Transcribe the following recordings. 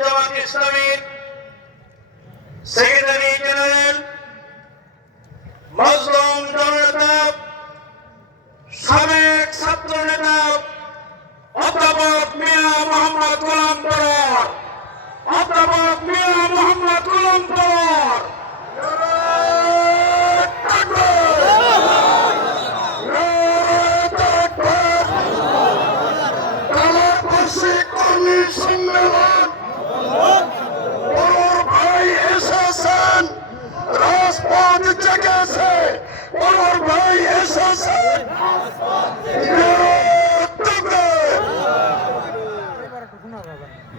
জামাত ইসলামীর secretary general মজলুম জননেতা সাবেক ছাত্র নেতা অধ্যাপক মিয়া মোহাম্মদ গোলাম পরোয়ার অধ্যাপক মিয়া মোহাম্মদ গোলাম পরোয়ার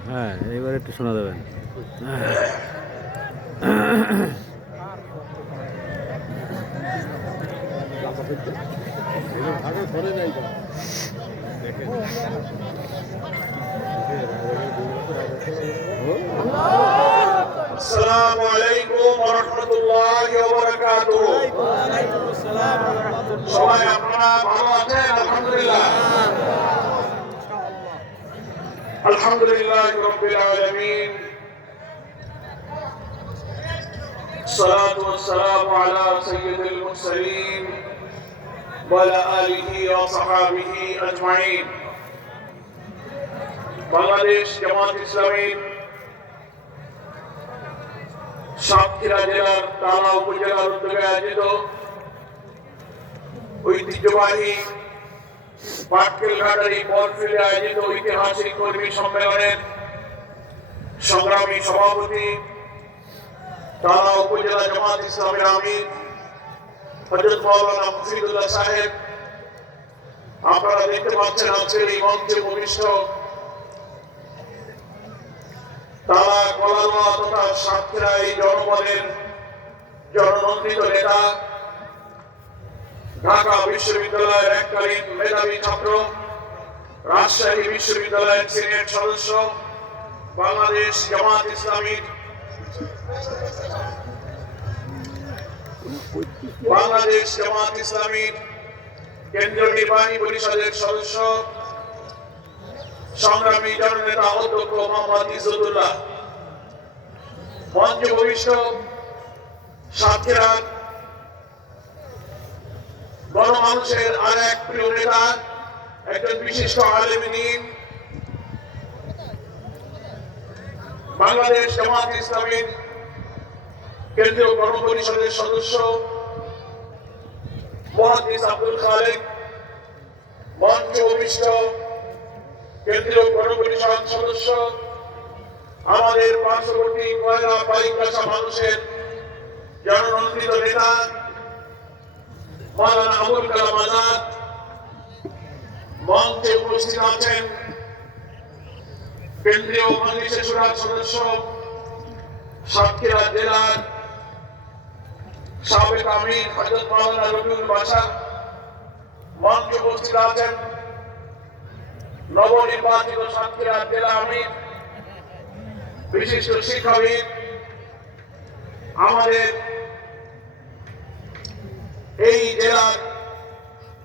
হ্যাঁ, এবার একটু শোনা যাবেন। আসসালামু আলাইকুম ওয়া রাহমাতুল্লাহি ওয়া বারাকাতুহু। সবাই আপনারা ভালো আছেন? আলহামদুলিল্লাহ। আলহামদুলিল্লাহি রাব্বিল আলামিন। الصلاة والسلام على سيد المرسلين وعلى آله وصحبه أجمعين। বাংলাদেশ জামাত ইসলামীর সাতক্ষীরা জেলার তালা উপজেলার উদ্যোগে আয়োজিত ঐতিহ্যবাহী পাটকেল ঘাটারি বলফিল্ডে আয়োজিত ঐতিহাসিক কর্মী সম্মেলনের সংগ্রামী সভাপতি তালা উপজেলা জামাত ইসলামের আমির হযরত মাওলানা মুফিদুল্লাহ সাহেব, আপনারা দেখতে পাচ্ছেন আজকের এই মঞ্চে ভূমিষ্ঠ তালা কলারোয়া তথা সাতক্ষীরা এই জনপদের জননন্দিত নেতা, ঢাকা বিশ্ববিদ্যালয়ের এককালীন মেধাবী ছাত্র, রাজশাহী বিশ্ববিদ্যালয়ের সিনেট সদস্য, বাংলাদেশ জামাত ইসলামীর কেন্দ্রীয় নির্বাহী পরিষদের সদস্য, সংগ্রামী জননেতা অধ্যক্ষ মোহাম্মদ ইজ্জতুল্লাহ, মঞ্চে ভূমিষ্ঠ সাতক্ষীরার গণমানুষের আর এক প্রিয় নেতা, একজন বিশিষ্ট আলেম দ্বীন, বাংলাদেশ জামাত ইসলামীর কেন্দ্রীয় গণপরিষদের সদস্য মুহাদ্দিস আব্দুল খালেক, মঞ্চে ভূমিষ্ঠ কেন্দ্রীয় গণপরিষদ সদস্য, আমাদের পার্শ্ববর্তী কয়লা পাইকাছা মানুষের জননন্দিত নেতা মাওলানা আবুল কালাম আজাদ, মঞ্চে উপস্থিত আছেন কেন্দ্রীয় মজলিসে শুরার সদস্য, সাতক্ষীরা জেলার সাবেক আমির হযরত মাওলানা রবিউল বাশা, মঞ্চে উপস্থিত আছেন নবনির্বাচিত সাতক্ষীরা জেলা আমির, বিশিষ্ট শিক্ষাবিদ, আমাদের এই জেলার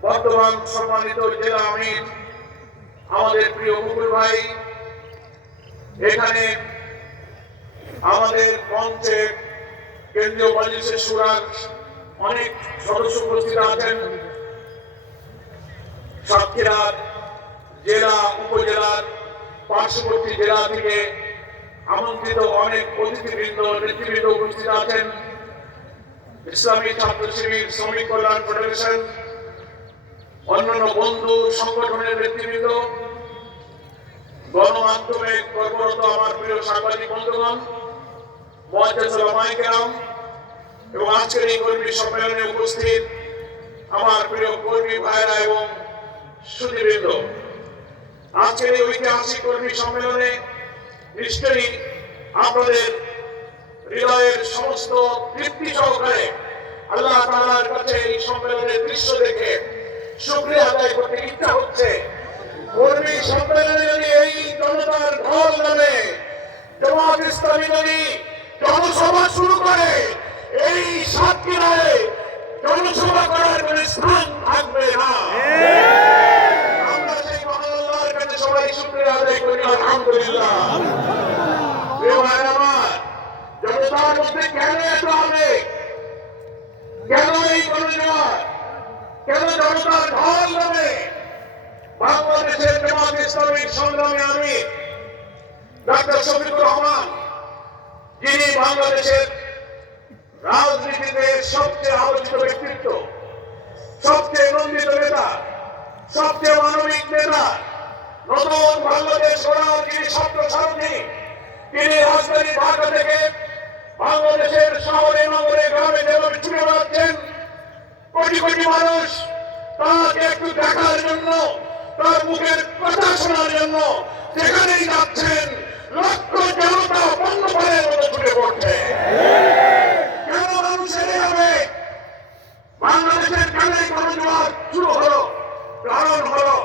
বর্তমান সম্মানিত জেলা আমির আমাদের প্রিয় মুকুল ভাই, এখানে আমাদের মঞ্চে কেন্দ্রীয় মজলিসে শুরার অনেক সদস্য উপস্থিত আছেন, সাতক্ষীরা জেলা উপজেলার পার্শ্ববর্তী জেলা থেকে আমন্ত্রিত অনেক অতিথিবৃন্দ নেতৃবৃন্দ উপস্থিত আছেন, ইসলামী ছাত্র শিবির, শ্রমিক কল্যাণ ফেডারেশন, অন্যান্য বন্ধু সংগঠনের নেতৃবৃন্দ, গণমাধ্যমে কর্মরত আমার প্রিয় সাংবাদিক বন্ধুগণ, মুআজ্জাজ উলামায়ে কেরাম এবং আজকের এই কর্মী সম্মেলনে উপস্থিত আমার প্রিয় কর্মী ভাইরা এবং সুধীবৃন্দ, আজকের এই ঐতিহাসিক কর্মী সম্মেলনে নিশ্চয়ই আপনাদের হৃদয়ের সমস্ত তৃপ্তি সহকারে আল্লাহ তাআলার কাছে এই সম্মেলনের দৃশ্য দেখে শুকরিয়া আদায় করতে ইচ্ছা হচ্ছে। কর্মী সম্মেলনে যদি এই জনতার ঢল নামে জামাত ইসলামী যদি জনসভা শুরু করে, এই সাতক্ষীরায় জনসভা করার কোন স্থান থাকবে না। আমরা সেই মহান আল্লাহর কাছে সবাই শুকরিয়া আদায় করি, আলহামদুলিল্লাহ। জনতার ঢল নামে বাংলাদেশের জামাত ইসলামীর সংগ্রামী আমির ডক্টর শফিকুর রহমান, যিনি বাংলাদেশের রাজনীতিতে সবচেয়ে আলোচিত ব্যক্তিত্ব, সবচেয়ে নন্দিত নেতা, সবচেয়ে মানবিক নেতা, নতুন বাংলাদেশ গড়ার যিনি স্বপ্ন সারথী, তিনি রাজধানী ঢাকা থেকে বাংলাদেশের শহরে নগরে গ্রামে যেভাবে ছুটে বেড়াচ্ছেন, কোটি কোটি মানুষ তাকে একটু দেখার জন্য, তার মুখের কথা শোনার জন্য যেখানেই যাচ্ছেন লক্ষ জনতা বন্ধ পায়ের মতো ছুটে পড়ছে। কেন মানুষের হবে বাংলাদেশের কানে গণজোয়ার শুরু হলো? কারণ হলো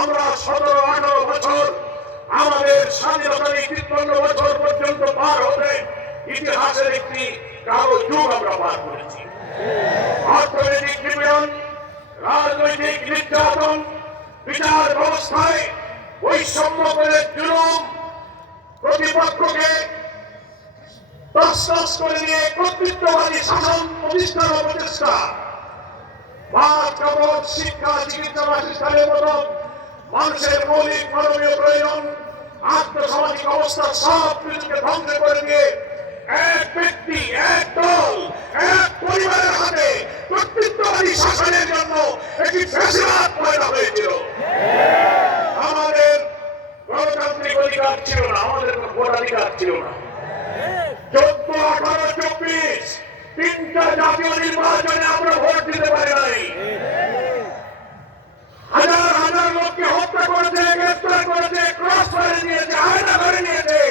আমরা 17-18 বছর, আমাদের স্বাধীনতার 53 বছর পর্যন্ত পার হতে ইতিহাসের একটি কালো যুগ আমরা পার করেছি। অর্থনৈতিক নিপীড়ন, রাজনৈতিক নির্যাতন, বিচার ব্যবস্থায় বৈষম্য করে জুলুম, প্রতিপক্ষকে তছনছ করে দিয়ে কর্তৃত্ববাদী শাসন প্রতিষ্ঠার প্রচেষ্টা, মাছ কাপড়, শিক্ষা, চিকিৎসা, বাসস্থানের মতো মানুষের মৌলিক মানবীয় প্রয়োজন, আর্থসামাজিক অবস্থা সব কিছুকে ধ্বংস করে দিয়ে এক ব্যক্তি, এক দল, এক পরিবারের হাতে কর্তৃত্ববাদী শাসনের জন্য একটি ফ্যাসিবাদ পয়দা হয়েছিল। আমাদের গণতান্ত্রিক অধিকার ছিল না, আমাদের ভোটাধিকার ছিল না। 14, 18, 24 তিনটা জাতীয় নির্বাচনে আমরা ভোট দিতে পারি নাই। হাজার হাজার লোককে হত্যা করেছে, গ্রেফতার করেছে, ক্রস ফায়ার নিয়েছে, আয়না করে নিয়েছে,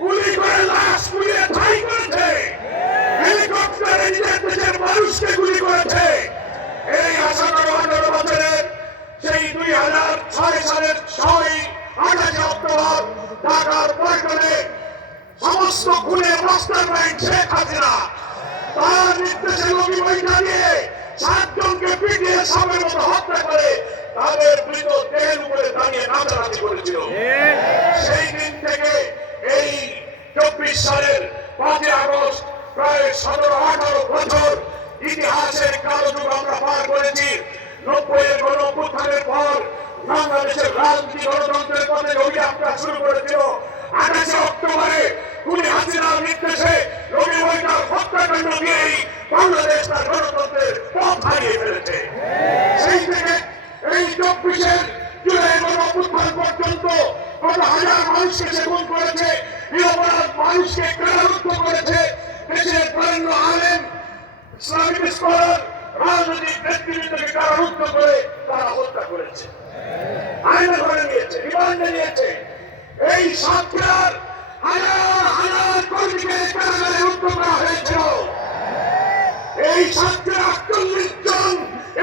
গুলি করে লাশ পুড়িয়ে ঠাই করেছে, হেলিকপ্টারে নিজের দেশের মানুষকে গুলি করেছে। এই 18 বছরের সেই 2006 সালের 28 অক্টোবর ঢাকার পল্টনে সমস্ত খুনের মাস্টার মাইন্ড শেখ হাসিনা তার নির্দেশে লগি বৈঠা দিয়ে 7 জনকে পিটিয়ে সাপের মতো হত্যা করে তাদের মৃত দেহের উপরে দাঁড়িয়ে নাচানাচি করেছিল। সেই দিন থেকে এই 24 সালের 5 আগস্ট প্রায় 17-18 বছর ইতিহাসের কালো যুগ আমরা পার করেছি। 90-এর গণঅভ্যুত্থানের পর বাংলাদেশের রাজনীতি গণতন্ত্রের পথে অভিযাত্রা শুরু করেছিল। 28 অক্টোবরে খুনি হাসিনার নির্দেশে রবি বৈঠার হত্যাকাণ্ড দিয়েই বাংলাদেশ তার গণতন্ত্রের পথ হারিয়ে ফেলেছে। সেই থেকে এই 24-এর জুলাই গণঅভ্যুত্থান পর্যন্ত কত হাজার মানুষকে সে খুন করেছে, নিরপরাধ মানুষকে কারারুদ্ধ করেছে। দেশের বরেণ্য আলেম, ইসলামিক স্কলার, রাজনৈতিক নেতৃবৃন্দকে কারারুদ্ধ করে তারা হত্যা করেছে, আইনে ধরে নিয়েছে, রিমান্ডে নিয়েছে। এই সরকার হাজার হাজার কর্মীকে কারাগারে রুদ্ধ করা হয়েছিল। এই সরকার 48 জন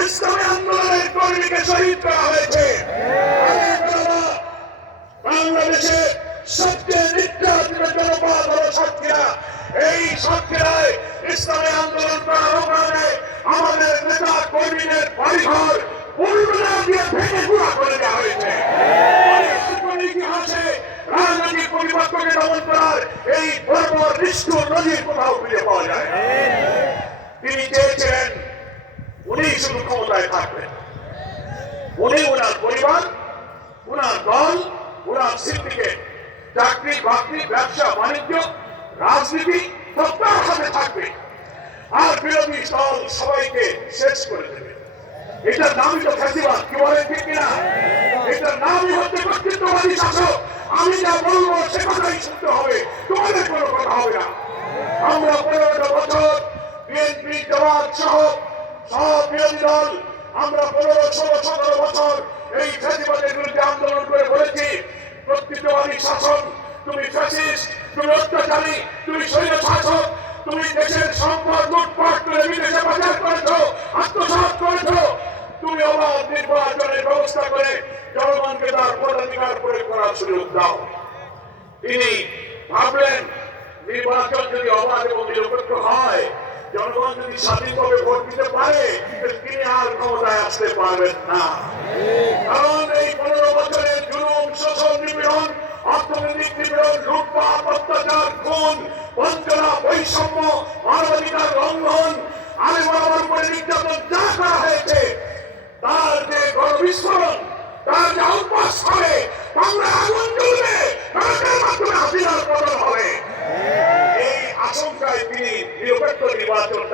ইসলামী আন্দোলনের কর্মীকে শহীদ করা হয়েছে। বাংলাদেশের সবচেয়ে নির্যাতিত জনপদ হল সাতক্ষীরা। এই সাতক্ষীরায় ইসলামী আন্দোলন করার কারণে আমাদের নেতা কর্মীদের বাড়িঘর পুরোটা দিয়ে ভেঙে গুঁড়া করে দেওয়া হয়েছে। ইতিহাসে রাজনৈতিক পরিপক্ষকে দমন করার এই বর্বর নিষ্ঠুর নজির কোথাও খুঁজে পাওয়া যায়। তিনি চেয়েছিলেন উনি শুধু ক্ষমতায় থাকবেন, উনি, ওনার পরিবার, ওনার দল, ওনার সিন্ডিকেট, চাকরি বাকরি, ব্যবসা বাণিজ্য, রাজনীতি সব তার হাতে থাকবে, আর বিরোধী দল সবাইকে শেষ করে দেবে। এটার নামই তো ফ্যাসিবাদ, কি বলেন ঠিক কিনা? এটার নামই হচ্ছে কর্তৃত্ববাদী শাসক। আমি যা বলবো সে কথাই শুনতে হবে, তোমাদের কোনো কথা হবে না। আমরা 15টা বছর বিএনপি, জামাত সহ সব বিরোধী দল আমরা 15, 16, 17 বছর এই ফ্যাসিবাদের বিরুদ্ধে আন্দোলন করে বলেছি, কর্তৃত্ববাদী শাসন, তুমি ফ্যাসিস্ট, তুমি অত্যাচারী, তুমি স্বৈর শাসক, তুমি দেশের সম্পদ লুটপাট করে বিদেশে পাচার করেছো, আত্মসাৎ করেছো, তুমি অবাধ নির্বাচনের ব্যবস্থা করে জনগণকে তার ভোটাধিকার প্রয়োগ করার সুযোগ দাও। তিনি ভাবলেন নির্বাচন যদি অবাধ এবং নিরপেক্ষ হয়, জনগণ যদি স্বাধীনভাবে ভোট দিতে পারে, তিনি আর ক্ষমতায় আসতে পারবেন না। কারণ এই 15 বছরের জুলুম, শোষণ, নিপীড়ন, অর্থনৈতিক নিপীড়ন, লুটপাট, অত্যাচার, খুন, বঞ্চনা, বৈষম্য, মানবাধিকার লঙ্ঘন, আলেম ওলামার উপরে নির্যাতন যা করা হয়েছে,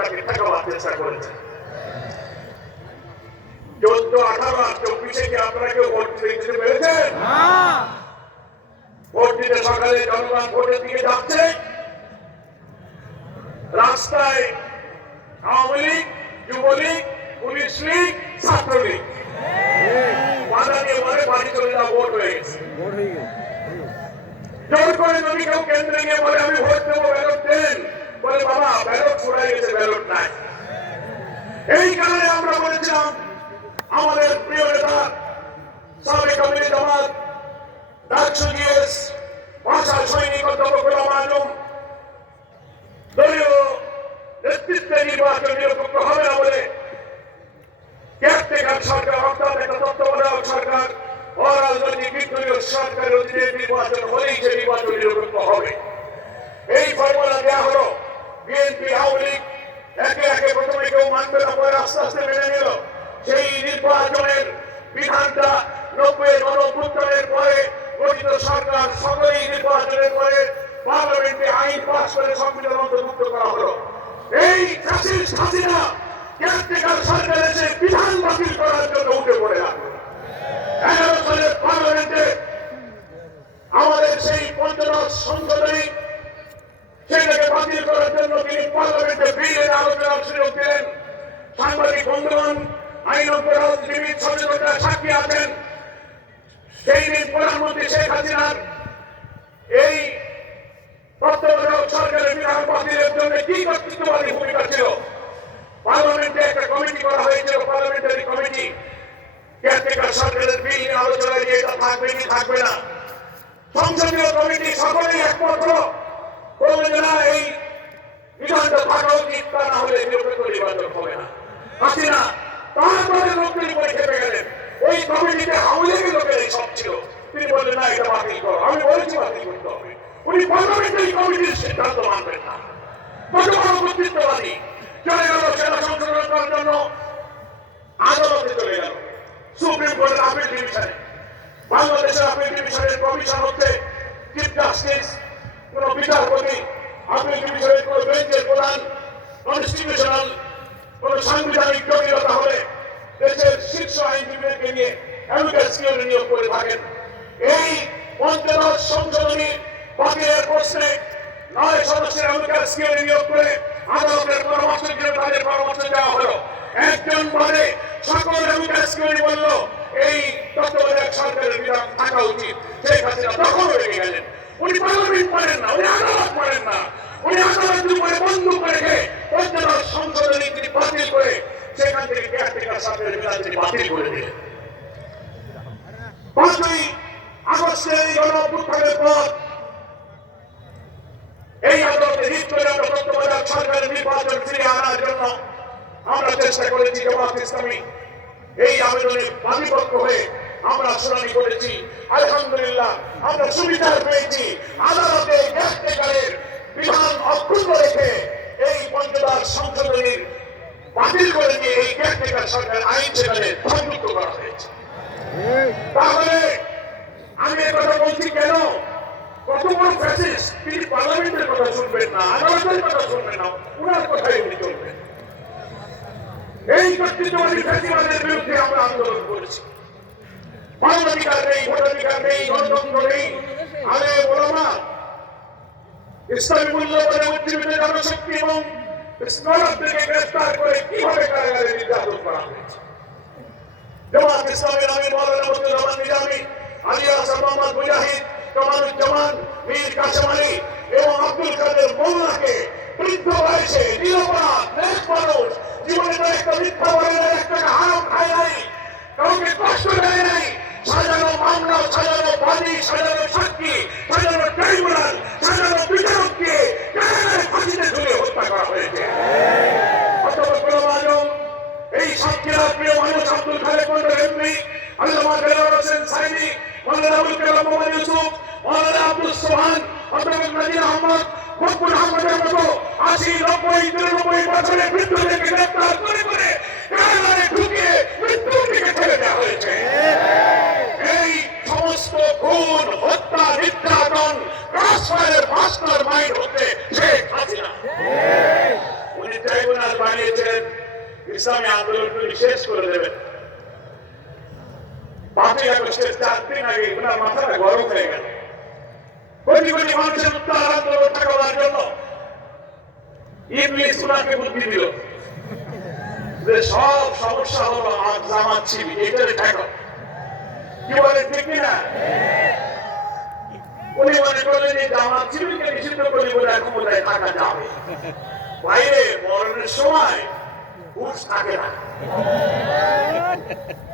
তাকে ঠেকাবার চেষ্টা করেছে। 14, 18 আর 24 কি আপনারা কেউ ভোট দিতে পেরেছেন? ভোট দিতে সকালে জনগণ ভোটের দিকে যাচ্ছে, রাস্তায় আওয়ামী লীগ, যুবলীগ, পুলিশ লীগ, ছাত্রলীগ বাধা দিয়ে বলে বাড়ি চলে যাওয়া, ভোট হয়ে গেছে। জোর করে যদি কেউ কেন্দ্রে গিয়ে বলে আমি ভোট দেবো, ব্যালট দেন, বলে বাবা ব্যালট ফুরাই গেছে, ব্যালট নাই। এই কারণে আমরা বলেছিলাম আমাদের প্রিয় নেতা সাবেক আমির জামাত ডাকসু জিএস ভাষা সৈনিক অধ্যাপক গোলাম আজম দলীয় নেতৃত্বে নির্বাচন নিরপেক্ষ হবে না বলে কেয়ারটেকার সরকার অর্থাৎ একটা তত্ত্বাবধায়ক সরকার অরাজনৈতিক বিদ্রোহী সরকারের অধীনে নির্বাচন হলেই সে নির্বাচন নিরপেক্ষ হবে। এই ফর্মুলা দেওয়া হলো। বিএনপি, আওয়ামী লীগ একে একে প্রথমে কেউ মানবে না, পরে আস্তে আস্তে মেনে নিল। সেই নির্বাচনের বিধানটা 90 গণঅভ্যুত্থানের পরে গঠিত সরকার সকলেই নির্বাচনের পরে পার্লামেন্টে আইন পাস করে সংবিধান অন্তর্ভুক্ত করা হলো। এই ফ্যাসিস্ট হাসিনা কেয়ারটেকার সরকার এসে বিধান বাতিল করার জন্য উঠে পড়ে লাগলো। 11 সালের পার্লামেন্টে আমাদের সেই পঞ্চদশ সংশোধনী সেটাকে বাতিল করার জন্য তিনি পার্লামেন্টে বিলের আলোচনার সুযোগ দিলেন। সাংবাদিক বন্ধুগণ, আইন অপরাধবিদ সচেতনতা সাক্ষী আছেন। সেই দিন প্রধানমন্ত্রী শেখ হাসিনার এই তত্ত্বাবধায়ক সরকারের বিধান বাতিলের জন্য কি কর্তৃত্ববাদী ভূমিকা ছিল। পার্লামেন্টে একটা কমিটি করা হয়েছিল, পার্লামেন্টারি কমিটি। কেয়ারটেকার সরকারের বিল নিয়ে আলোচনা দিয়ে এটা থাকবে কি থাকবে না। সংসদীয় কমিটি সকলেই একমত হলো, বললেন না এই বিধানটা থাকা উচিত, তা না হলে নিরপেক্ষ নির্বাচন হবে না। হাসিনা তারপরে লোকদের উপরে খেপে গেলেন। ওই কমিটিতে আওয়ামী লীগের লোকেরাই সব ছিল। তিনি বললেন না এটা বাতিল করো। আমি বলেছি বাতিল করতে হবে। উনি পার্লামেন্টারি কমিটির সিদ্ধান্ত মানবেন না। কত বড় কর্তৃত্ববাদী। চলে গেল সেনা সংশোধন করার জন্য, আদালতে চলে গেল, সুপ্রিম কোর্টের আপিল ডিভিশনে। বাংলাদেশের আপিল ডিভিশনের কমিশন হচ্ছে চিফ জাস্টিস, কোন বিচারপতি, আপিল ডিভিশনের কোন বেঞ্চের প্রধান, কনস্টিটিউশনাল কোন সাংবিধানিক জটিলতা হলে দেশের শীর্ষ আইনজীবীদেরকে নিয়ে অ্যামিকাস কিউরি নিয়োগ করে থাকেন। এই পঞ্চদশ সংশোধনী বাতিলের প্রশ্নে 9 সদস্যের অ্যামিকাস কিউরি নিয়োগ করে আদালতের পরামর্শ দিয়ে তাদের পরামর্শ দেওয়া হলো। একজন বলে সকল অ্যামিকাস কিউরি বলল এই তত্ত্বাবধায়ক সরকারের বিধান থাকা উচিত। শেখ হাসিনা তখন রেগে গেলেন। উনি পার্লামেন্ট পারেন না, উনি আদালত পারেন না। উনি আদালত উপরে বন্ধ করে পঞ্চদশ সংশোধনী তিনি বাতিল করে সেখান থেকে কেয়ারটেকার সরকারের বিধান তিনি বাতিল করে দিলেন। 5ই আগস্টের এই গণঅভ্যুত্থানের পর এই আদালতে রিট করে আমরা তত্ত্বাবধায়ক সরকারের নির্বাচন ফিরিয়ে আনার জন্য আমরা চেষ্টা করেছি। জামাত ইসলামী এই আবেদনের বাদীপক্ষ হয়ে আমরা শুনানি করেছি। আলহামদুলিল্লাহ আমরা সুবিচার পেয়েছি। আদালতে কেয়ারটেকারের বিধান অক্ষুণ্ণ রেখে এই পঞ্চদশ সংশোধনীর বাতিল করে দিয়ে এই কেয়ারটেকার সরকার আইন সেখানে সংযুক্ত করা হয়েছে। তাহলে আমি কথা বলছি কেন? কত বড় ফ্যাসিস্ট, তিনি পার্লামেন্টের কথা শুনবেন না, আদালতের কথা শুনবেন না, উনার কথাই উনি চলবেন। এই কর্তৃত্ববাদী ফ্যাসিবাদের বিরুদ্ধে আমরা আন্দোলন করেছি। মানবাধিকার নেই, ভোটাধিকার নেই, গণতন্ত্র নেই। আলে ওলামা, ইসলামী মূল্যবোধে উজ্জীবিত জনশক্তি এবং স্কলারদেরকে গ্রেফতার করে কিভাবে কারাগারে নির্যাতন করা হয়েছে। জামাত ইসলামের আমির মাওলানা মুফতি রহমান নিজামী, আলী আহসান মোহাম্মদ মুজাহিদ, কামালুজ্জামান, মীর কাসেম আলী এবং আব্দুল কাদের মোল্লাকে বৃদ্ধ বয়সে নিরপরাধ নেক মানুষ, জীবনে তো একটা মিথ্যা বলে নাই, একটা হারাম খায় নাই, কাউকে কষ্ট দেয় নাই, সাজানো মামলা, সাজানো বাদী, সাজানো সাক্ষী, সাজানো ট্রাইব্যুনাল, সাজানো বিচারককে কারাগারে ফাঁসিতে ঝুলে হত্যা করা হয়েছে। অধ্যাপক গোলাম আজম, এই সাতক্ষীরার প্রিয় মানুষ আব্দুল খালেক মন্ডল এমপি, আল্লামা দেলোয়ার হোসেন সাইদি, মাওলানা আবুল কালাম মোহাম্মদ ইউসুফ, মাওলানা আব্দুল সোহান, অধ্যাপক নাজির আহমদ, ফখরুল আহমদের মতো 80, 90, 93 বছরের বৃদ্ধদেরকে গ্রেফতার করে করে কারাগারে ঢুকিয়ে মৃত্যুর দিকে ঠেলে দেওয়া হয়েছে। এই সমস্ত খুন, হত্যা, নির্যাতন, ক্রসফায়ারের মাস্টার মাইন্ড হচ্ছে শেখ হাসিনা। উনি ট্রাইব্যুনাল ইসলামী আন্দোলনগুলি শেষ করে দেবেন। 5ই আগস্টের 4 দিন আগে ওনার মাথাটা গরম হয়ে গেল। কোটি কোটি মানুষের উত্তর আন্দোলন ঠেকাবার জন্য ইবলিস ওনাকে বুদ্ধি দিল যে সব সমস্যা হলো জামাত শিবির, এটারে ঠেকাও। কি বলে ঠিক কিনা? উনি মনে করলেন যে জামাত শিবিরকে নিষিদ্ধ করে বলে ক্ষমতায় থাকা যাবে। বাইরে মরণের সময় হুঁশ থাকে না।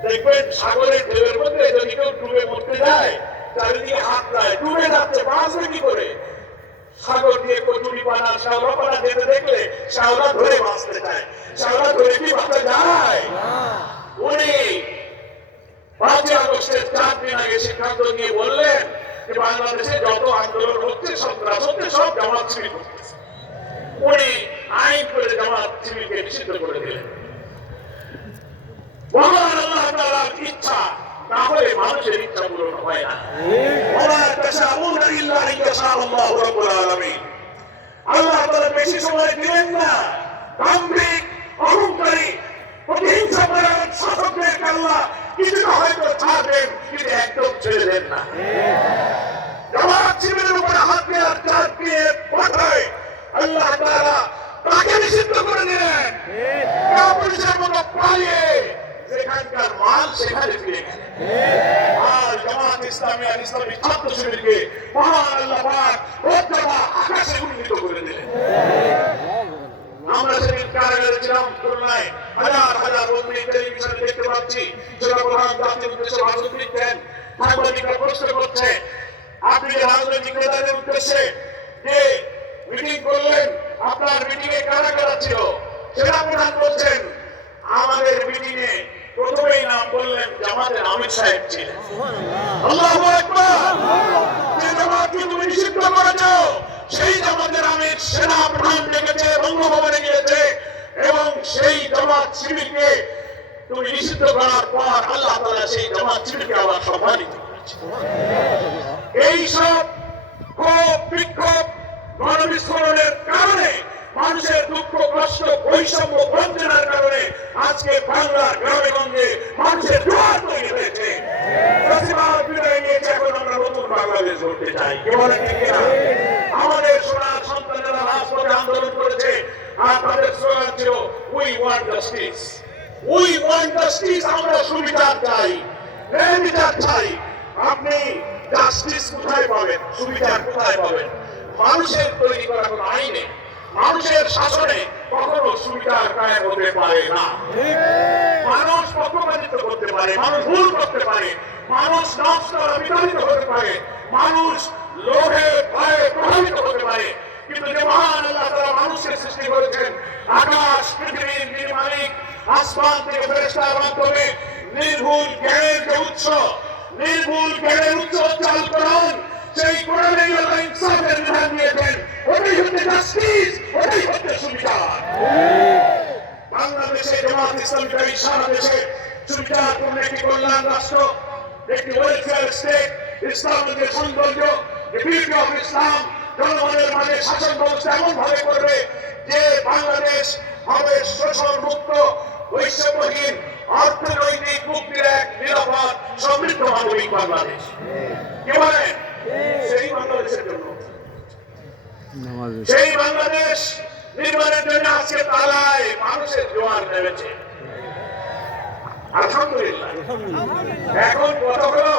দেখবেন সাগরের ঢেউয়ের মধ্যে যদি কেউ ডুবে মরতে যায়, চারিদিকে হাত দেয়, ডুবে যাচ্ছে, বাঁচবে কি করে? সাগর দিয়ে কচুরি পানা শ্যাওলা পানা যেতে দেখলে শ্যাওলা ধরে বাঁচতে চায়, শ্যাওলা ধরে কি বাঁচা যায়? উনি 5ই আগস্টের 4 দিন আগে সিদ্ধান্ত নিয়ে বললেন যে বাংলাদেশে যত আন্দোলন হচ্ছে, সন্ত্রাস হচ্ছে, সব জামাত শিবির করতেছে। উনি আইন করে জামাত শিবিরকে নিষিদ্ধ করে দিলেন। মহান আল্লাহ তাআলার ইচ্ছা না হলে মানুষের ইচ্ছা পূরণ হয় না। ওয়া তাশাউনা ইল্লা ইয়াশাআল্লাহু রাব্বুল আলামিন। আল্লাহ তাআলা বেশি সময় দিলেন না। দাম্ভিক, অহংকারী, প্রতিহিংসাপরায়ণ শাসকদের আল্লাহ কিছুটা হয়তো ছাড়বেন, কিন্তু একদম ছেড়ে দেন না। জামাত শিবিরের উপরে হাত দেওয়ার চাপ দিয়ে পাঠায় আল্লাহ তাআলা তাকে নিষিদ্ধ করে দিলেন। কাপুরুষের মতো পালিয়ে যেখানকার মাল সেখানে ফিরে গেল। আর জামাত ইসলামী আর ইসলামী ছাত্র শিবিরকে মহান আল্লাহ পাক রোজা আকাশে উন্নীত করে দিলেন। আমরা সেদিন কারাগারে ছিলাম, খুলনায় হাজার হাজার বন্ধু টেলিভিশনে দেখতে পাচ্ছি। সেনাপ্রধান জাতির উদ্দেশ্যে ভাষণ দিচ্ছেন, সাংবাদিকরা প্রশ্ন করছে আপনি যে রাজনৈতিক নেতাদের উদ্দেশ্যে যে মিটিং করলেন, আপনার মিটিং এ কারা কারা ছিল? সেনাপ্রধান বলছেন আমাদের মিটিং এ প্রথমেই নাম বললেন জামাতের আমির সাহেব ছিলেন। আল্লাহু আকবার। যে জামাতকে তুমি নিষিদ্ধ করেছো, সেই জামাতের আমির সেনা প্রধান ডেকেছে, বঙ্গভবনে গিয়েছে, এবং সেই জামাত শিবিরকে তুমি নিষিদ্ধ করার পর আল্লাহ তাআলা সেই জামাত শিবিরকে আবার সম্মানিত করেছে। এইসব ক্ষোভ, বিক্ষোভ, গণবিস্ফোরণের কারণে, মানুষের দুঃখ, কষ্ট, বৈষম্য, বঞ্চনার কারণে আজকে বাংলার গ্রামে গঞ্জে মানুষের জোয়ার তৈরি হয়েছে। ফ্যাসিবাদ বিদায় নিয়েছে, এখন আমরা নতুন বাংলাদেশ গড়তে চাই। কি বলেন ঠিক কিনা? আমাদের সোনার সন্তানেরা রাজপথে আন্দোলন করেছে, আর তাদের স্লোগান ছিল we want justice, we want justice. আমরা সুবিচার চাই, ন্যায় বিচার চাই। আপনি জাস্টিস কোথায় পাবেন? সুবিচার কোথায় পাবেন? মানুষের তৈরি করা কোনো আইনে, মানুষের শাসনে কখনো সুবিচার কায়েম হতে পারে না। মানুষ পক্ষপাতিত্ব করতে পারে, মানুষ ভুল করতে পারে, মানুষ নষ্ট দ্বারা বিতাড়িত হতে পারে, মানুষ লোভে ভয়ে প্রভাবিত হতে পারে, কিন্তু যে মহান আল্লাহ তাআলা মানুষকে সৃষ্টি করেছেন, আকাশ পৃথিবীর যিনি মালিক, আসমান থেকে ফেরেশতার মাধ্যমে নির্ভুল জ্ঞানের যে উৎস, নির্ভুল জ্ঞানের উৎস হচ্ছে আল কোরআন। সেই কোরআনে আল্লাহ ইনসাফের বিধান দিয়েছেন, ওটাই হচ্ছে জাস্টিস, ওটাই হচ্ছে সুবিচার। বাংলাদেশে জামাত ইসলামী সারা দেশে সুবিচারপূর্ণ একটি কল্যাণ রাষ্ট্র, একটি ওয়েলফেয়ার স্টেট, ইসলামের যে সৌন্দর্য, যে বিউটি অফ ইসলাম, জনগণের মাঝে শাসন ব্যবস্থা এমন ভাবে করবে যে বাংলাদেশ হবে শোষণ মুক্ত, বৈষম্যহীন, অর্থনৈতিক মুক্তির এক নিরাপদ, সমৃদ্ধ মানবিক বাংলাদেশ। কি বলেন? সেই বাংলাদেশের জন্য, সেই বাংলাদেশ নির্মাণের জন্য আজকে তালায় মানুষের জোয়ার নেমেছে। আলহামদুলিল্লাহ। এখন কথা হলো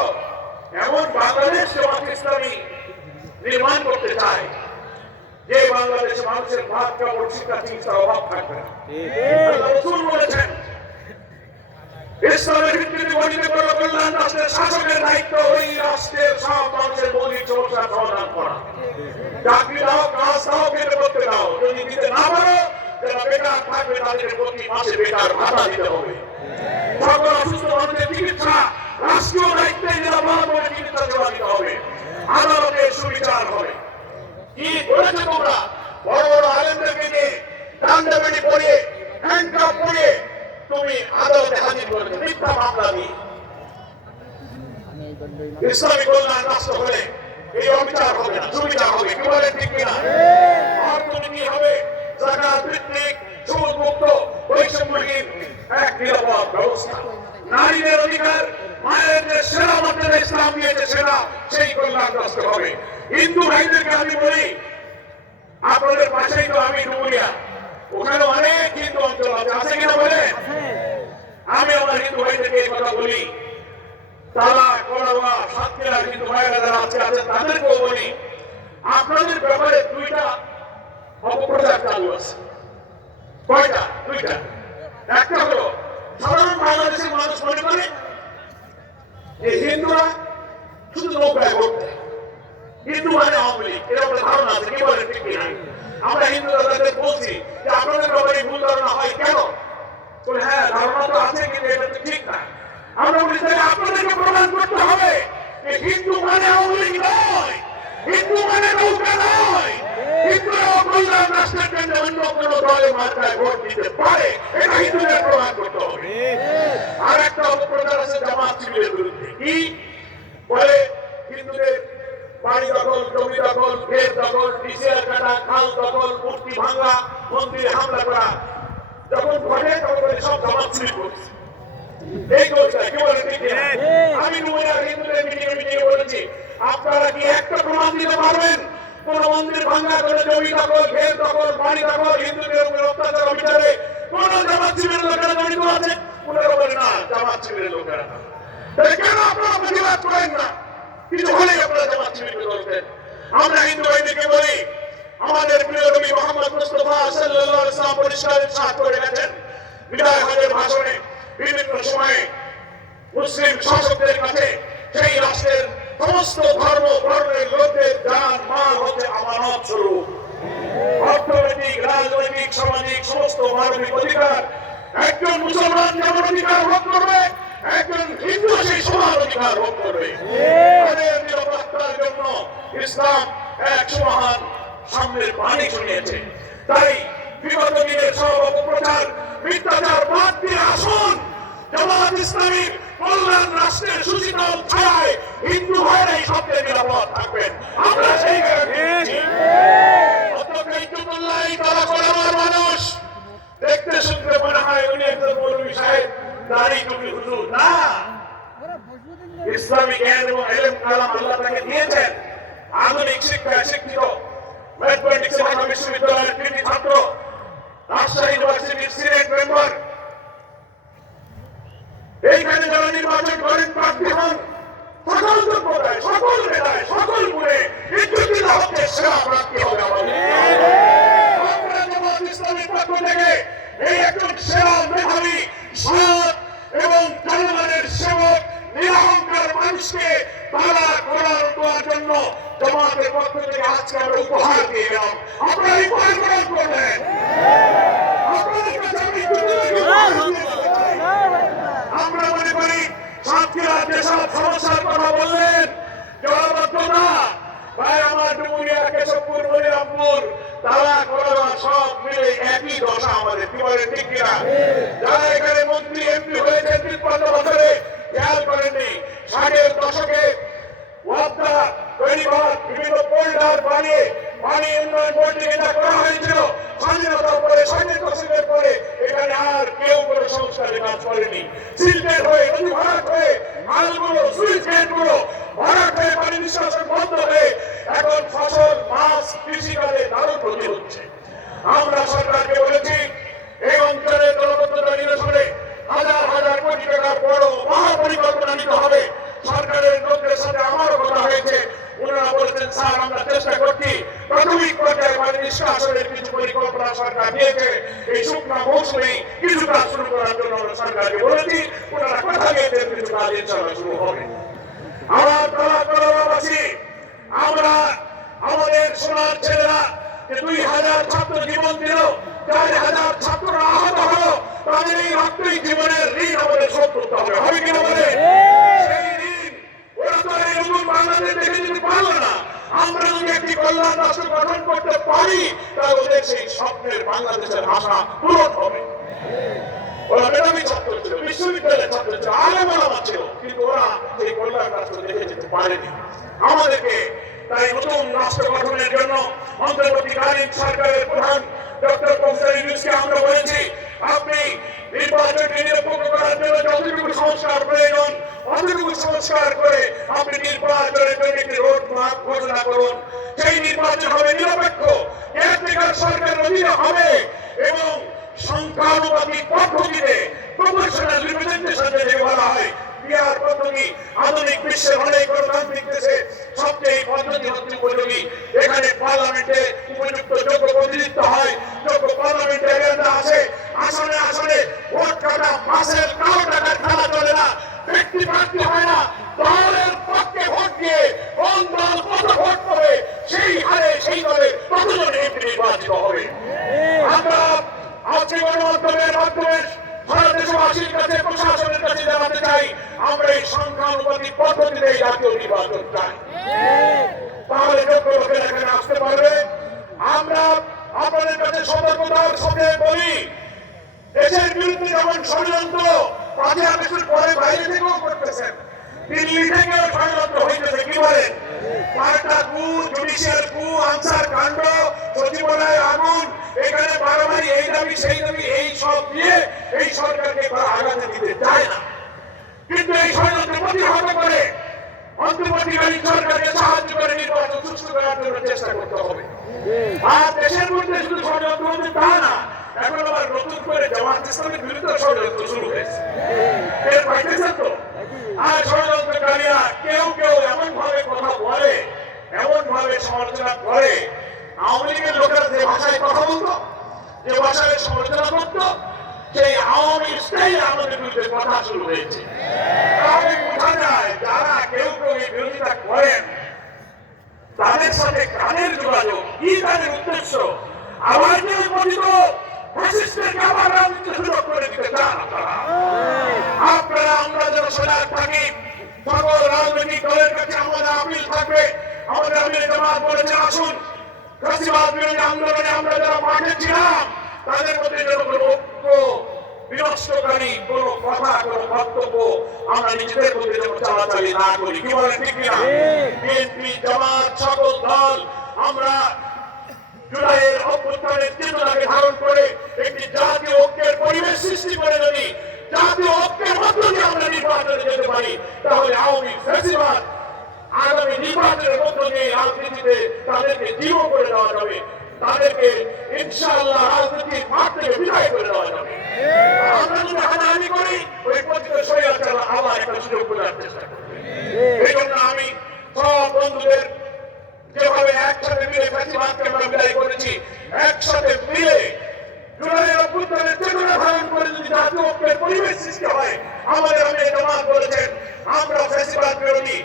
এমন বাংলাদেশ জামাত ইসলামী নির্মাণ করতে চায় যে বাংলাদেশে মানুষের ভাত, কাপড়, শিক্ষা, চিকিৎসার অভাব থাকবে না। আল্লাহ রাসূল বলেছেন ইসলামের ভিত্তিতে গঠিত করা কল্যাণ রাষ্ট্রের শাসকের দায়িত্ব ওই রাষ্ট্রের সব মানুষের মৌলিক সমস্যার সমাধান করা। চাকরি দাও, কাজ দাও, খেতে করতে দাও। যদি দিতে না পারো, যারা বেকার থাকবে তাদের প্রতি মাসে বেকার ভাতা দিতে হবে। সকল অসুস্থ মানুষের চিকিৎসা রাষ্ট্রীয় দায়িত্বে নিরাপদভাবে চিকিৎসা সেবা দিতে হবে। আদালতের সুবিচার হবে। কি করেছে তোমরা? বড় বড় আলেমদেরকে নিয়ে ডান্ডাবেড়ি পরিয়ে, হ্যান্ডকাপ পরিয়ে তুমি আদালতে হাজির করেছো মিথ্যা মামলা দিয়ে। ইসলামী কল্যাণ রাষ্ট্র হলে এই অবিচার হবে না, সুবিচার হবে। কি বলে ঠিক কিনা? অর্থনীতি হবে জাকাত ভিত্তিক, সুদ মুক্ত, বৈষম্যহীন, ভাইদেরকে এই কথা বলি, তারা করোয়া সাতক্ষীরা হিন্দু ভাইরা যারা আজকে আছেন তাদেরকেও বলি, আপনাদের ব্যাপারে দুইটা অপপ্রচার চালু আছে। কয়টা? দুইটা। একটা হলো সাধারণ বাংলাদেশের মানুষ মনে করে যে হিন্দুরা শুধু নৌকায় ভোট দেয়, হিন্দু মানে আওয়ামী লীগ, এরকম একটা ধারণা আছে। কি বলেন ঠিক কিনা? আমরা হিন্দুরা তাদের বলছি যে আপনাদের ব্যাপারে ভুল ধারণা হয় কেন? বলে হ্যাঁ ধারণা তো আছে, কিন্তু এটা তো ঠিক না। আমরা বলি তাহলে আপনাদেরকে প্রমাণ করতে হবে যে হিন্দু মানে আওয়ামী লীগ নয়, হিন্দু মানে নৌকা নয়, হিন্দুরা কল্যাণ রাষ্ট্রের জন্য অন্য কোনো দলের মাত্রায় ভোট দিতে পারে, এটা হিন্দুদের প্রমাণ করতে হবে। আর একটা অপপ্রচার আছে জামাত শিবিরের বিরুদ্ধে। কি বলে? হিন্দুদের বাড়ি দখল, জমি দখল, ক্ষেত দখল, ডিসিআর কাটা, খাল দখল, মূর্তি ভাঙা, মন্দিরে হামলা করা যখন ঘটে তখন বলে সব জামাত শিবির করছে। এই দোষটা কি বলে ঠিক না? আমি নুমাইয়া হিন্দুদের মিটিংয়ে বলেছি, আপনারা কি একটা প্রমাণ দিতে পারবেন কোন মন্দির ভাঙা, কোন জমি দখল, ক্ষেত দখল, বাড়ি দখল, হিন্দুদের উপর অত্যাচার অবিচারে কোন জামাত শিবিরের লোকেরা জড়িত আছে? ওনারা বলে না, জামাত শিবিরের লোকেরা না। তাহলে কেন আপনারা প্রতিবাদ করেন না? কিছু হলেই আপনারা জামাত শিবিরকে ধরবেন। আমরা হিন্দু ভাইদেরকে বলি, আমাদের প্রিয় নবী মুহাম্মদ মুস্তাফা সাল্লাল্লাহু আলাইহি ওয়াসাল্লাম পরিষ্কার ইরশাদ করে গেছেন বিদায় হজের ভাষণে, বিভিন্ন সময়ে মুসলিম শাসকদের কাছে সেই রাষ্ট্রের সমস্ত ধর্ম বর্ণের লোকদের জান মাল হচ্ছে আমানত স্বরূপ। অর্থনৈতিক, রাজনৈতিক, সামাজিক সমস্ত মানবিক অধিকার একজন মুসলমান যেমন অধিকার ভোগ করবে, একজন হিন্দু সেই সমান অধিকার ভোগ করবে। তাদের নিরাপত্তার জন্য ইসলাম এক সমান সামনের বাণী শুনিয়েছে। তাই বিগত দিনের সব অপপ্রচার, মিথ্যাচার বাদ দিয়ে আসুন, জামাত ইসলামী কল্যাণ রাষ্ট্রের সুশীতল ছায়ায় হিন্দু ভাইরাই সবচেয়ে নিরাপদ থাকবেন। আমরা সেই গ্যারান্টি। তারা করে আমার মানুষ দেখতে শুনতে মনে হয় উনি একজন মৌলভী সাহেব, দাড়ি টুপি হুজুর না। ইসলামী জ্ঞান এবং ইলম কালাম আল্লাহ তাকে দিয়েছেন। আধুনিক শিক্ষায় শিক্ষিত, ম্যাথমেটিক্স ঢাকা বিশ্ববিদ্যালয়ের কৃতি ছাত্র, রাজশাহী ইউনিভার্সিটির সিনেট মেম্বার। এইখানে যারা নির্বাচন করেন প্রার্থী হন, সকল যোগ্যতায়, সকল মেধায়, সকল গুণে বিদ্যুৎ হচ্ছে সেরা প্রার্থী হবে আমাদের। আমরা জামাত ইসলামের পক্ষ থেকে এই একজন সেরা মেধাবী, সৎ এবং জনগণের সেবক, নিরহংকার মানুষকে তারা করার জন্য জামাতের পক্ষ থেকে আজকে আমরা উপহার দিয়ে গেলাম। আপনারা উপহার গ্রহণ করবেন। আপনাদের কাছে আমরা মনে করি সাতক্ষীরার যেসব সমস্যার কথা বললেন, জলবদ্ধতা, ভাই আমার ডুমুরিয়া, কেশবপুর, মনিরামপুর, তারা করোনা সব মিলে একই দশা আমাদের। কি বলেন ঠিক কিনা? যারা এখানে মন্ত্রী এমপি হয়েছে 53 বছরে খেয়াল করেননি 60-এর দশকে ওয়াদা তৈরি করার বিভিন্ন পোল্ডার বানিয়ে পানি উন্নয়ন বোর্ড যেটা করা হয়েছিল স্বাধীনতার পরে, 60-এর দশকের পরে এখানে আর কেউ কোনো সংস্কারের কাজ করেনি। সিলটের হয়ে, নদী ভরাট হয়ে, খালগুলো, সুইচ গেটগুলো ভরাট হয়ে, পানি নিষ্কাশন বন্ধ হয়ে এখন ফসল, মাছ, কৃষিকাজে দারুণ ক্ষতি হচ্ছে। আমরা সরকারকে বলেছি এই অঞ্চলের জলবদ্ধতা নিরসনে হাজার হাজার কোটি টাকার বড় মহাপরিকল্পনা নিতে হবে। সরকারের লোকদের সাথে আমারও কথা হয়েছে, ওনারা বলেছেন স্যার আমরা চেষ্টা করছি, প্রাথমিক পর্যায়ে পানি নিষ্কাশনের কিছু পরিকল্পনা সরকার দিয়েছে, এই শুকনো মৌসুমে কিছু কাজ শুরু করার জন্য আমরা সরকারকে বলেছি, ওনারা কথা দিয়েছেন কিছু কাজ ইনশাআল্লাহ শুরু হবে। আমার কলাবাসী, আমরা আমাদের সোনার ছেলেরা যে 2000 ছাত্র জীবন দিল, 4000 ছাত্র আহত হলো, তাদের এই রক্তই জীবনের ঋণ আমাদের শোধ করতে হবে। হবে কিনা বলে? সেই ঋণ ওরা তো এই নতুন বাংলাদেশ দেখে যদি পারলো না, আমরা যদি একটি কল্যাণ রাষ্ট্র গঠন করতে পারি, তাহলে ওদের সেই স্বপ্নের বাংলাদেশের আশা পূরণ হবে। ওরা মেধাবী ছাত্র ছিল, বিশ্ববিদ্যালয়ের ছাত্র ছিল, আলেম ওলামা ছিল, কিন্তু ওরা সেই কল্যাণ রাষ্ট্র দেখে যেতে পারেনি। আমাদেরকে তাই নতুন রাষ্ট্র গঠনের জন্য অন্তর্বর্তীকালীন সরকারের প্রধান ডক্টর প্রফেসর ইউনূসকে আমরা বলেছি, আপনি নির্বাচনকে নিরপেক্ষ করার জন্য যতটুকু সংস্কার প্রয়োজন অতটুকু সংস্কার করে আপনি নির্বাচনের জন্য একটি রোড ম্যাপ ঘোষণা করুন। সেই নির্বাচন হবে নিরপেক্ষ, কেয়ারটেকার সরকার অধীনে হবে এবং সংখ্যানুপাতিক পদ্ধতিতে প্রপোর্শনাল রিপ্রেজেন্টেশন যেটাকে বলা হয় পিআর পদ্ধতি আধুনিক বিশ্বের অনেক গণতান্ত্রিক দেশে সবচেয়ে এই পদ্ধতি হচ্ছে উপযোগী। এখানে পার্লামেন্টে উপযুক্ত যোগ্য প্রতিনিধিত্ব হয়, যোগ্য পার্লামেন্টে এজেন্ডা আছে, আসনে আসনে ভোট কাটা মাসের কালো টাকার খেলা চলে না, ব্যক্তি প্রার্থী হয় না, দলের পক্ষে ভোট দিয়ে কোন দল কত ভোট পাবে সেই হারে সেই দলে কতজন এমপি নির্বাচিত হবে। আমরা আজকে গণমাধ্যমের মাধ্যমে সারা দেশবাসীর কাছে প্রশাসনের কাছে জানাতে চাই, আমরা এই সংখ্যানুপাতিক পদ্ধতিতে জাতীয় নির্বাচন চাই, তাহলে যোগ্য লোকেরা এখানে আসতে পারবে। আমরা আপনাদের কাছে সতর্কতার সাথে বলি, দেশের বিরুদ্ধে যেমন ষড়যন্ত্র ৫ আগস্টের পরে বাইরে থেকেও করতেছেন, দিল্লি থেকেও ষড়যন্ত্র হইতেছে। কি বলেন? পাল্টা কু, জুডিশিয়াল কু, আনসার কাণ্ড, সচিবালয় আগুন, এখানে বারবারই এই দাবি সেই দাবি এই সব দিয়ে এই সরকারকে আগাতে দিতে চায় না। কিন্তু এই ষড়যন্ত্র প্রতিহত করে অন্তর্বর্তীকালীন সরকারকে সাহায্য করে নির্বাচন সুষ্ঠু করার জন্য চেষ্টা করতে হবে। আর দেশের মধ্যে শুধু ষড়যন্ত্র হচ্ছে তা না, এখন আবার নতুন করে জামাত ইসলামের বিরুদ্ধে ষড়যন্ত্র শুরু হয়েছে। এর পাইতেছেন তো? আর ষড়যন্ত্রকারীরা কেউ কেউ এমন ভাবে কথা বলে, এমন ভাবে সমালোচনা করে, আওয়ামী লীগের লোকেরা যে ভাষায় কথা বলতো, যে ভাষায় সমালোচনা করতো, সেই আওয়ামী স্টাইল আমাদের বিরুদ্ধে কথা শুরু হয়েছে। তাহলে বোঝা যায় যারা কেউ কেউ এই বিরোধিতা করেন তাদের সাথে কাদের যোগাযোগ, কি তাদের উদ্দেশ্য, আবার কেউ কথিত ফ্যাসিস্টদেরকে আবার রাজনীতিতে সুযোগ করে দিতে চান আপনারা। আপনারা আমরা যেন সজাগ থাকি, সকল রাজনৈতিক দলের কাছে আমাদের আপিল থাকবে। আমাদের আমির জামাত বলেছে, আসুন ফ্যাসিবাদ বিরোধী আন্দোলনে আমরা যারা মাঠে ছিলাম তাদের মধ্যে যেন কোনো ঐক্য বিনষ্টকারী কোনো কথা, কোনো বক্তব্য আমরা নিজেদের মধ্যে যেন চালাচালি না করি। কি বলেন, ঠিক কিনা? বিএনপি, জামাত, সকল দল আমরা জুলাইয়ের অভ্যুত্থানের চেতনাকে ধারণ করে একটি জাতীয় ঐক্যের পরিবেশ সৃষ্টি করে যদি জাতীয় ঐক্যের মধ্য দিয়ে আমরা নির্বাচনে যেতে পারি, তাহলে আওয়ামী ফ্যাসিবাদ আগামী নির্বাচনের মধ্য দিয়ে রাজনীতিতে তাদেরকে জীব করে দেওয়া যাবে, তাদেরকে ইনশাআল্লাহ রাজনীতির মাঠ থেকে বিদায় করে দেওয়া যাবে। আমরা যদি হানাহানি করি, ওই পতিত স্বৈরাচার আবার একটা সুযোগ খোঁজার চেষ্টা করবে। এই জন্য আমি সব বন্ধুদের যেভাবে একসাথে মিলে ফ্যাসিবাদকে আমরা বিদায় করেছি, একসাথে মিলে জুলাইয়ের অভ্যুত্থানের চেতনা ধারণ করে যদি জাতীয় ঐক্যের পরিবেশ সৃষ্টি হয়, আমাদের আমির জামাত বলেছেন আমরা ফ্যাসিবাদ বিরোধী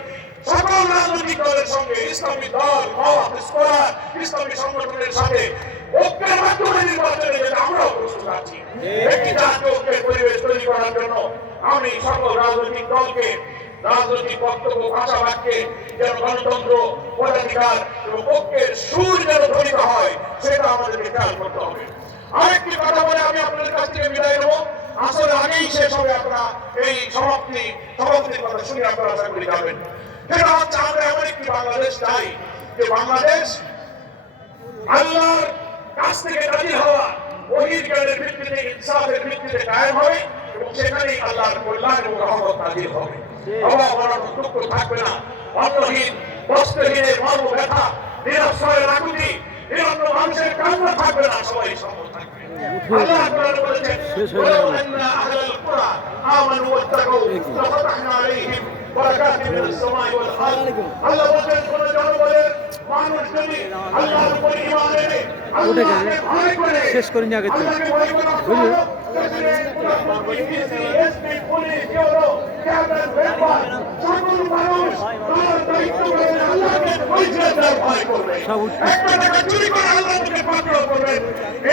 সকল রাজনৈতিক দলের সঙ্গে, ইসলামী দল, মত, স্কলার, ইসলামী সংগঠনের সাথে ঐক্যের মাধ্যমে নির্বাচনে যেতে আমরাও প্রস্তুত আছি। একটি জাতীয় ঐক্যের পরিবেশ তৈরি করার জন্য আমি সকল রাজনৈতিক দলকে রাজনৈতিক বক্তব্য ভাষা বাক্যে যেন গণতন্ত্র, ভোটাধিকার এবং ঐক্যের সুর যেন ধ্বনিত হয়, সেটা আমাদেরকে খেয়াল করতে হবে। আরেকটি কথা বলে আমি আপনাদের কাছ থেকে বিদায় নেব। আসলে আগেই শেষ হবে, আপনারা এই সমাপ্তির কথা শুনে আপনারা আশা করি যাবেন। সেটা হচ্ছে আমরা এমন একটি বাংলাদেশ চাই যে বাংলাদেশ আল্লাহর কাছ থেকে নাজিল হওয়া ওহীর জ্ঞানের ভিত্তিতে, ইনসাফের ভিত্তিতে কায়েম হবে এবং সেখানেই আল্লাহর কল্যাণ এবং রহমত নাজিল হবে। অভাব অনটন দুঃখ থাকবে না, অন্নহীন বস্ত্রহীনের মর্ম ব্যথা, নিরস্বরের আকুতি, নিরন্ন মানুষের কান্না থাকবে না, সবাই সফল থাকবে। আল্লাহ কোরআন বলেছেন, ওয়ালাউ আন্না আহলাল কুরআ আমানু ওয়াত্তাকাউ লাফাতাহনা আলাইহিম বারাকাতিন মিনাস সামাই ওয়াল আরদ। আল্লাহ বলেন, কোন জনগণের মানুষ যদি আল্লাহর উপর ঈমান এনে আল্লাহকে ভয় করে, শেষ করেন আগে তো বুঝলেন, সকল মানুষ তার দায়িত্ব করে আল্লাহকে ভয় করবে, একটা টাকা চুরি করে আল্লাহকে পাকড়াও করবেন।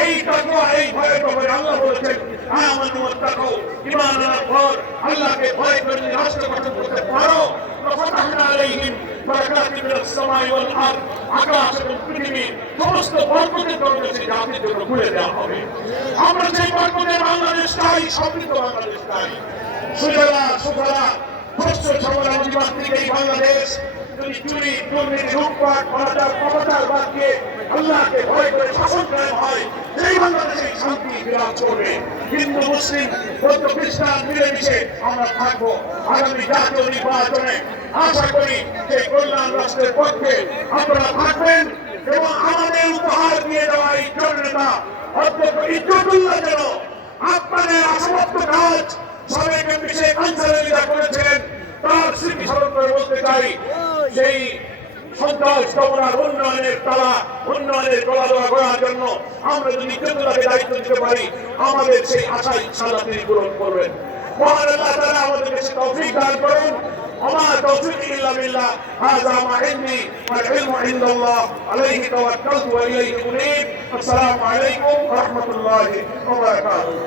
এই তাকওয়া, এই ভয়ের ব্যাপারে আল্লাহ বলেছেন, আমানু ওয়াত্তাকাউ, ঈমান আনার পর আল্লাহকে ভয় করে যদি রাষ্ট্র গঠন করতে পারো, লাফাতাহনা আলাইহিম বারাকাতিন মিনাস সামাই ওয়াল আরদ, আকাশ এবং পৃথিবীর সমস্ত বরকতের দরজা সেই জাতির জন্য খুলে দেওয়া হবে। আমরা সেই বরকতের বাংলাদেশ চাই, সমৃদ্ধ বাংলাদেশ চাই, সুজলা সুফলা শস্য শ্যামলা অধিবাসী এই বাংলাদেশ যদি চুরি, দুর্নীতি, লুটপাট, অনাচার, পাপাচার বাদ দিয়ে আল্লাহকে ভয় করে শাসন কায়েম হয়, সেই বাংলাদেশে শান্তি বিরাজ করবে। হিন্দু, মুসলিম, বৌদ্ধ, খ্রিস্টান মিলেমিশে আমরা থাকবো। আগামী জাতীয় নির্বাচনে আশা করি যে কল্যাণ রাষ্ট্রের পক্ষে আপনারা থাকবেন এবং আমাদের উপহার দিয়ে দেওয়া এই জননেতা অধ্যক্ষ ইজ্জতুল্লাহ যেন সমস্ত কাজ সাবেক এমপি শেখ আনসার আলী যা করেছিলেন তার স্মৃতি স্মরণ করে বলতে চাই, সেই সন্ত্রাস দমনের উন্নয়নের গলা দেওয়া করার জন্য আমরা যদি কেন্দ্রকে দায়িত্ব দিতে পারি, আমাদের সেই আশা ইনশাআল্লাহ তিনি পূরণ করবেন। মহান আল্লাহ তাআলা আমাদেরকে সেই তৌফিক দান করুন। وما توفيقي الا بالله هذا ما عندي والعلم عند الله عليه توكلت واليه انيب. السلام عليكم ورحمه الله وبركاته.